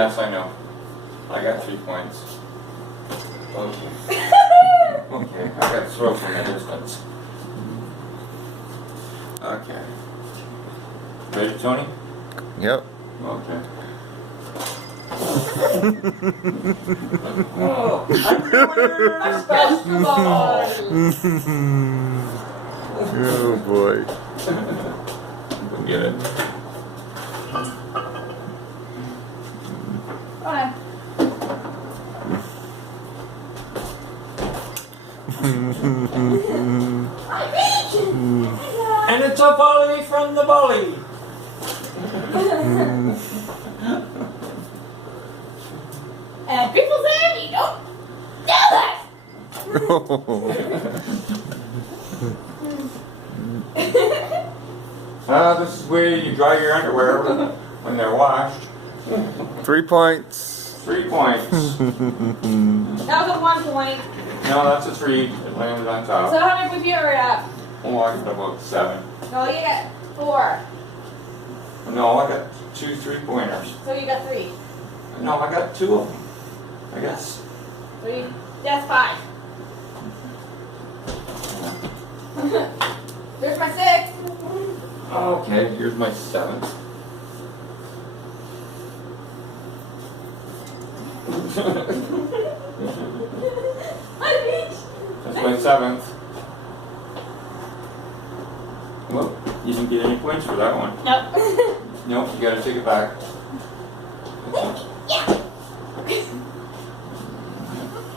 Yes, I know. I got 3 points. Okay. Okay, I got to throw from a distance. Okay. Ready, Tony? Yep. Okay. Oh, I'm doing my basketball. Oh boy. Get it. Alright. And it's a volley from the volley. And people say you don't do that. This is where you dry your underwear when they're washed. 3 points. 3 points. That was a 1 point. No, that's a 3. It landed on So top. how many points you are at? Oh, I got about 7. No, you got 4. No, I got 2 3-pointers. So you got 3. No, I got 2 of them. I guess. 3. That's 5. Here's my 6. Okay, here's my 7th. That's my 7th. Well, you didn't get any points for that one. Nope. Nope, you gotta take it back.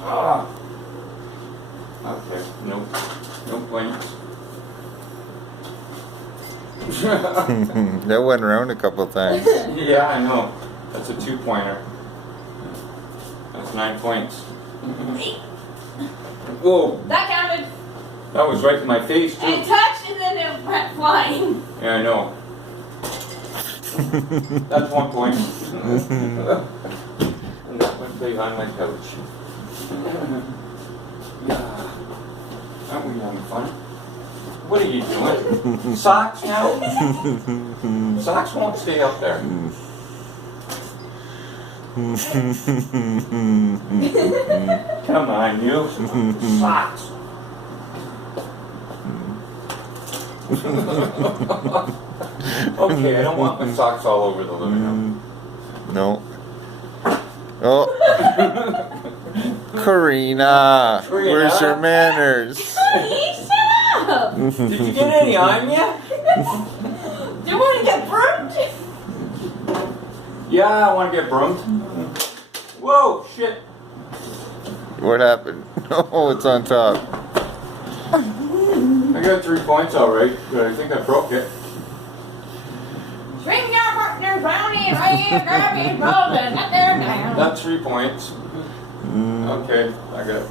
Ah. Okay, nope. No points. That went around a couple times. Yeah, I know. That's a 2-pointer. That's 9 points. Whoa, That counted. that was right in my face It too. touched and then it went flying. Yeah, I know. That's 1 point. And that went behind my couch. Yeah. Aren't we having fun? What are you doing? Socks now? Socks won't stay up there. Come on, you. Socks. Okay, I don't want my socks all over the living room. No. Oh. Karina, where's your manners? Honey, shut up. Did you get any on you? Do you want to get burnt? Yeah, I want to get broomed. Whoa, shit. What happened? Oh, it's on top. I got 3 points alright, but I think I broke it. Bring your partner brownie right here, grab me, rolling up there down. That's 3 points. Okay, I got